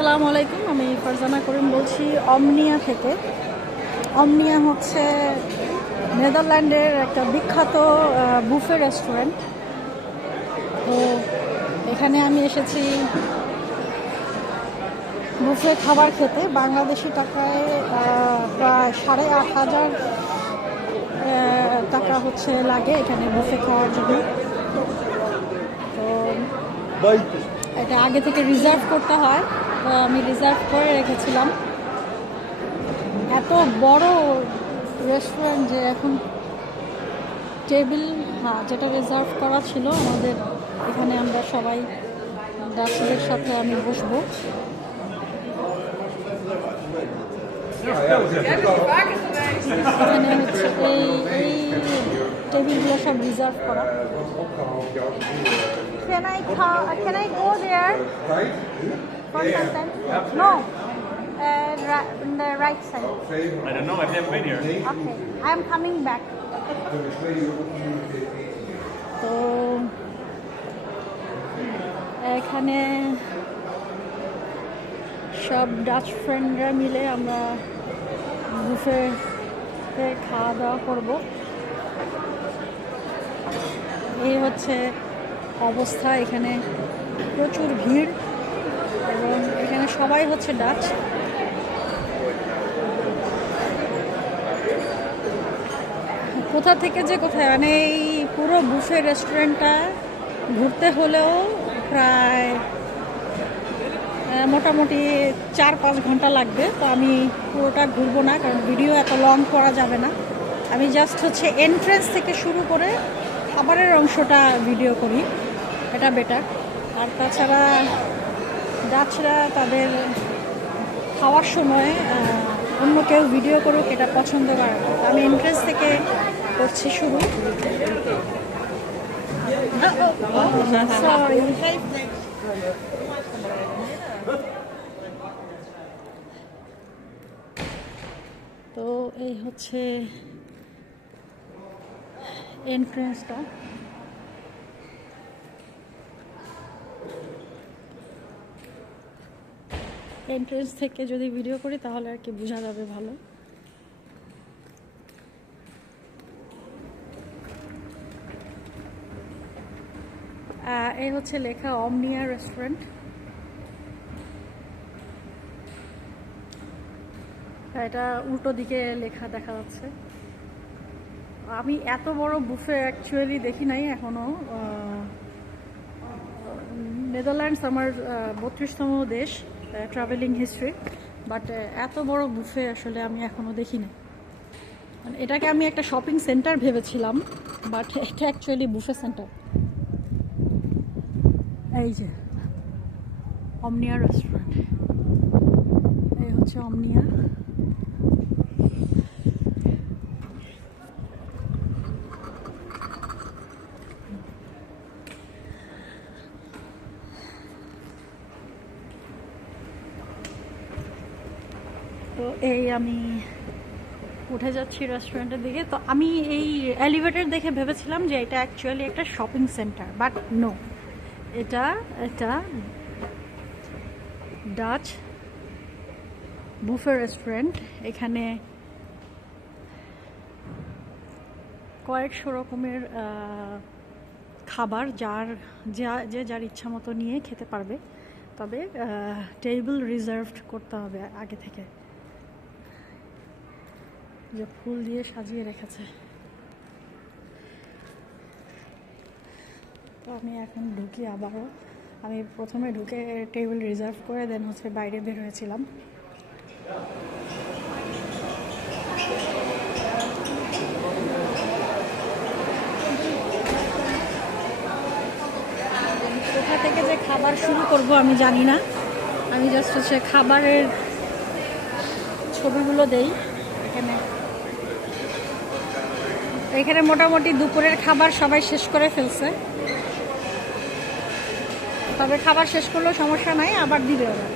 আসসালামু আলাইকুম, আমি ফারজানা করিম বলছি অমনিয়া থেকে। অমনিয়া হচ্ছে নেদারল্যান্ডের একটা বিখ্যাত বুফে রেস্টুরেন্ট। তো এখানে আমি এসেছি বুফে খাবার খেতে। বাংলাদেশি টাকায় প্রায় 8,500 টাকা হচ্ছে লাগে এখানে বুফে খাওয়ার জন্য। তো এটা আগে থেকে রিজার্ভ করতে হয়, তো আমি রিজার্ভ করে রেখেছিলাম। এত বড় রেস্টুরেন্ট যে এখন টেবিল, হ্যাঁ, যেটা রিজার্ভ করা ছিল আমাদের এখানে, আমরা সবাই ডাচদের সাথে আমি বসবো। এখানে হচ্ছে এই টেবিলগুলো সব রিজার্ভ করা। Can I go there for some time? No. On the right side. I don't know. I've never been here. Okay. I am coming back. তো এখানে সব ডাচ ফ্রেন্ডরা মিলে আমরা বুফেতে খাওয়া দাওয়া করব। এই হচ্ছে অবস্থা, এখানে প্রচুর ভিড় এবং এখানে সবাই হচ্ছে ডাচ। কোথা থেকে যে কোথায়, মানে এই পুরো বুফে রেস্টুরেন্টটা ঘুরতে হলেও প্রায় মোটামুটি 4-5 ঘন্টা লাগবে। তো আমি পুরোটা ঘুরবো না, কারণ ভিডিও এত লং করা যাবে না। আমি জাস্ট হচ্ছে এন্ট্রেন্স থেকে শুরু করে খাবারের অংশটা ভিডিও করি, এটা বেটার। আর তাছাড়া ডাচরা তাদের খাওয়ার সময় অন্য কেউ ভিডিও করুক এটা পছন্দ করে না। আমি এন্ট্রেন্স থেকে করছি শুরু। তো এই হচ্ছে এন্ট্রেন্সটা। এন্ট্রেন্স থেকে যদি ভিডিও করি তাহলে আর কি বোঝা যাবে ভালো। এই হচ্ছে লেখা অমনিয়া রেস্টুরেন্ট। এটা উল্টো দিকে লেখা দেখা যাচ্ছে। আমি এত বড় বুফে অ্যাকচুয়ালি দেখি নাই এখনো। নেদারল্যান্ডস আমার 32তম দেশ ট্রাভেলিং হিস্ট্রি, বাট এত বড় বুফে আসলে আমি এখনো দেখি না। মানে এটাকে আমি একটা শপিং সেন্টার ভেবেছিলাম, বাট এটা অ্যাকচুয়ালি বুফে সেন্টার। এই যে অমনিয়া রেস্টুরেন্ট, এই হচ্ছে অমনিয়া। তো এই আমি উঠে যাচ্ছি রেস্টুরেন্টের দিকে। তো আমি এই এলিভেটর দেখে ভেবেছিলাম যে এটা অ্যাকচুয়ালি একটা শপিং সেন্টার, বাট নো, এটা ডাচ বুফে রেস্টুরেন্ট। এখানে কয়েকশো রকমের খাবার যার ইচ্ছা মতো নিয়ে খেতে পারবে, তবে টেবিল রিজার্ভড করতে হবে আগে থেকে। যে ফুল দিয়ে সাজিয়ে রেখেছে। তো আমি এখন ঢুকি আবারও। আমি প্রথমে ঢুকে টেবিল রিজার্ভ করে দেন হচ্ছে বাইরে বের হয়েছিলাম। কোথা থেকে যে খাবার শুরু করব আমি জানি না। আমি জাস্ট হচ্ছে খাবারের ছবিগুলো দেই। এখানে মোটামুটি দুপুরের খাবার সবাই শেষ করে ফেলছে, তবে খাবার শেষ করলেও সমস্যা নাই, আবার দিবে ওরা।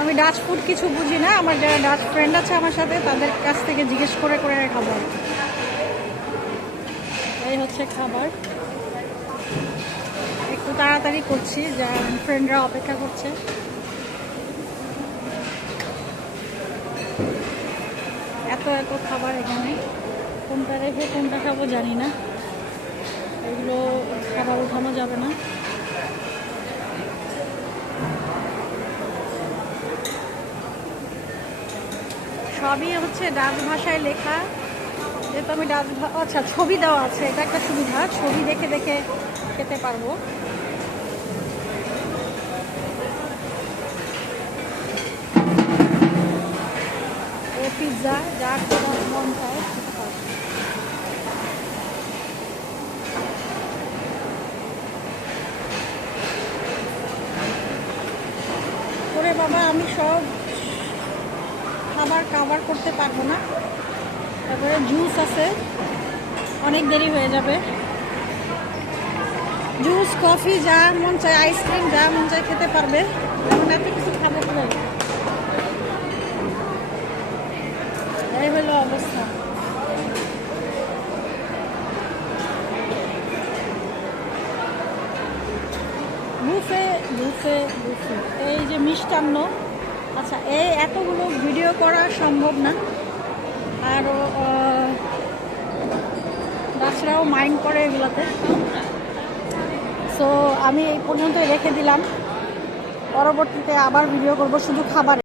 আমি ডাচ ফুড কিছু বুঝি না, আমার যারা ডাচ ফ্রেন্ড আছে আমার সাথে তাদের কাছ থেকে জিজ্ঞেস করে করে খাবার। এই হচ্ছে খাবার, একটু তাড়াতাড়ি করছি, যা ফ্রেন্ডরা অপেক্ষা করছে। এত এত খাবার এখানে, কোনটা রেখে কোনটা খাবো জানি না। এগুলো খাবার উঠানো যাবে না। সবই হচ্ছে ডাচ ভাষায় লেখা, যেহেতু আমি আচ্ছা ছবি দেওয়া আছে, এটা একটা সুবিধা, ছবি দেখে দেখে খেতে পারবো। ও পিৎজা, যা খাবার মন চায় খেতে পারবো। ওরে বাবা, আমি সব খাবার কাভার করতে পারবো না। তারপরে জুস আছে, অনেক দেরি হয়ে যাবে। জুস, কফি, যা মন চায়, আইসক্রিম, যা মন চায় খেতে পারবে। এখন এত কিছু খাবো বলে এই হলো অবস্থা। বুফে বুফে বুফে, এই যে মিষ্টান্ন। আচ্ছা, এই এতগুলো ভিডিও করা সম্ভব না, আর ডাচরাও মাইন্ড করে এগুলোতে। সো আমি এই পর্যন্তই রেখে দিলাম, পরবর্তীতে আবার ভিডিও করব শুধু খাবার।